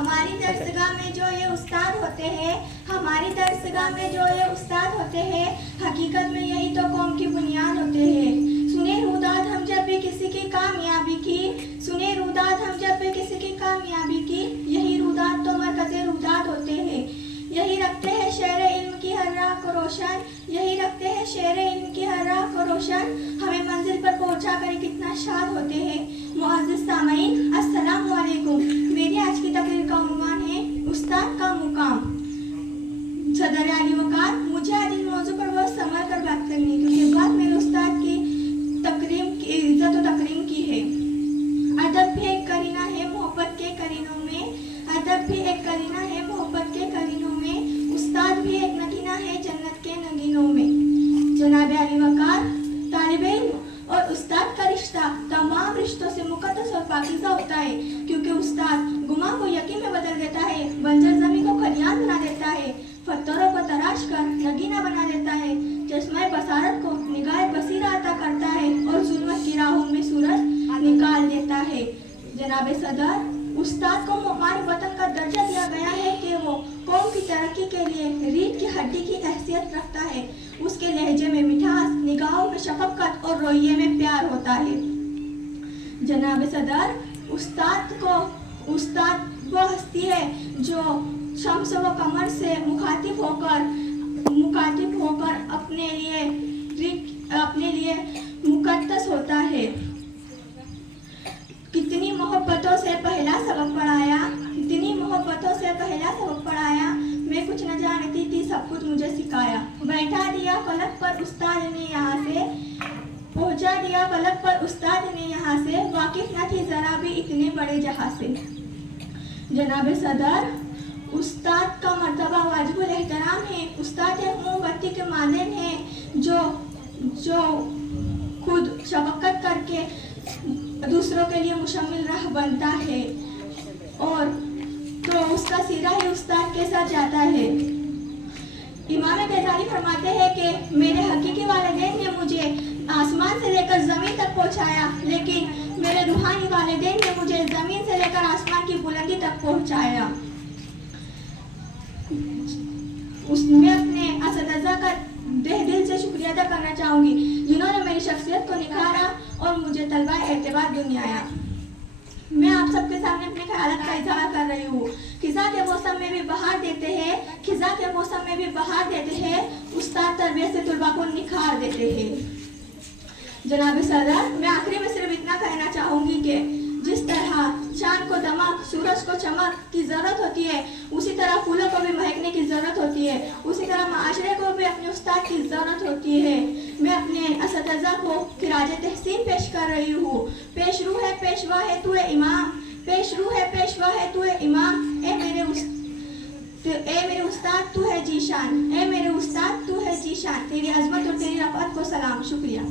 हमारी दरसगाह में जो ये उस्ताद होते हैं, हमारी दरसगाह में जो ये उस्ताद होते हैं, हकीकत में यही तो कौम की बुनियाद होते हैं। सुने रुदाद हम जब भी किसी की कामयाबी की, सुने रुदाद हम जब भी किसी की कामयाबी की, यही रुदाद तो मरकज़े रुदाद होते हैं। यही रखते हैं शेर इल्म की हर राह को रोशन, यही रखते हैं शेर इल्म की हर राह को रोशन, हमें मंजिल पर पहुंचा कर कितना शाद होते हैं। मुअज़्ज़िज़ सामईन, अस्सलामु अलैकुम। मेरी आज की तकरीर का उन्वान है उस्ताद का मुकाम। सदर आली वक़ार, मुझे आज इस मौजू पर बहुत संभल कर बात करनी है, क्योंकि बात मेरे उस्ताद की तकरीम की इज्जत और तकरीम की है। अदब भी एक करीना है मोहब्बत के करीनों में, अदब भी एक करीना है मोहब्बत के करीनों में, उस्ताद भी एक नगीना है जन्नत के नगीनों में। जनाब आली वक़ार, तालिब इल्म और उस्ताद का रिश्ता तमाम रिश्तों से मुक़द्दस और पाकीज़ा होता है, क्योंकि उस्ताद गुमा को यकीन में बदल देता है, बंजर ज़मीन को खलियान बना देता है, पत्थरों को तराश कर नगीना बना देता है, चश्मे बसारत को निगाह बसीरा अता करता है और ज़ुल्मत की राहों में सूरज निकाल देता है। जनाब सदर, उस्ताद को हमारे वतन का दर्जा दिया गया है कि वो कौम की तरक्की के लिए रीढ़ की हड्डी की हैसियत रखता है। उसके लहजे में मिठास, निगाहों में शफ़क़त और रोइये में प्यार होता है। जनाब सदर, उस्ताद वो हस्ती है जो शम्स व कमर से मुखातिब होकर अपने लिए मुक़द्दस होता है। कितनी मोहब्बतों से पहला सबक पढ़ाया, कितनी मोहब्बतों से पहला सबक पढ़ाया, मैं कुछ न जानती थी सब कुछ मुझे सिखाया। बैठा दिया फलक पर उस्ताद ने यहाँ से, पहुँचा दिया फलक पर उस्ताद ने यहाँ से, वाकिफ न थी जरा भी इतने बड़े जहाँ से। जनाब सदर, उस्ताद का मर्तबा वाजिबुल एहतराम है। उस्ताद एक मोमबत्ती के मानन है जो खुद शफ़क़त करके दूसरों के लिए मुशम्मिल राह बनता है, और तो उसका सीरा ही उस्ताद के साथ जाता है। इमाम गज़ाली फरमाते हैं कि मेरे हकीकी वालिदैन ने मुझे आसमान से लेकर ज़मीन तक पहुँचाया, लेकिन मेरे रूहानी वालिदैन ने मुझे ज़मीन से लेकर आसमान की बुलंदी तक पहुँचाया। मैं अपने असतिज़ा का दिल से शुक्रिया अदा करना चाहूँगी, जिन्होंने मेरी शख्सियत को निखारा और मुझे तलबा एतबार दुनियाया। मैं आप सबके सामने अपने ख्यालात का इज़हार कर रही हूँ। खिज़ा के मौसम में भी बहार देते हैं, खिज़ा के मौसम में भी बहार देते हैं, उस्ताद तरबियत से तुलबा को निखार देते हैं। जनाब सदर, मैं आखिरी में सिर्फ इतना कहना चाहूँगी कि जिस तरह चांद को दमक, सूरज को चमक की ज़रूरत होती है, उसी तरह फूलों को भी महकने की ज़रूरत होती है, उसी तरह माशरे को भी अपने उस्ताद की ज़रूरत होती है। मैं अपने असतिज़ा को खिराज तहसीन पेश कर रही हूँ। पेश रू है पेशवा है तू इमाम, पेश रू है पेशवा है तू इमाम, ए मेरे उस्ताद तू है जीशान, ए मेरे उस्ताद तू है जीशान, तेरी अज़मत और तेरी रफ़अत को सलाम। शुक्रिया।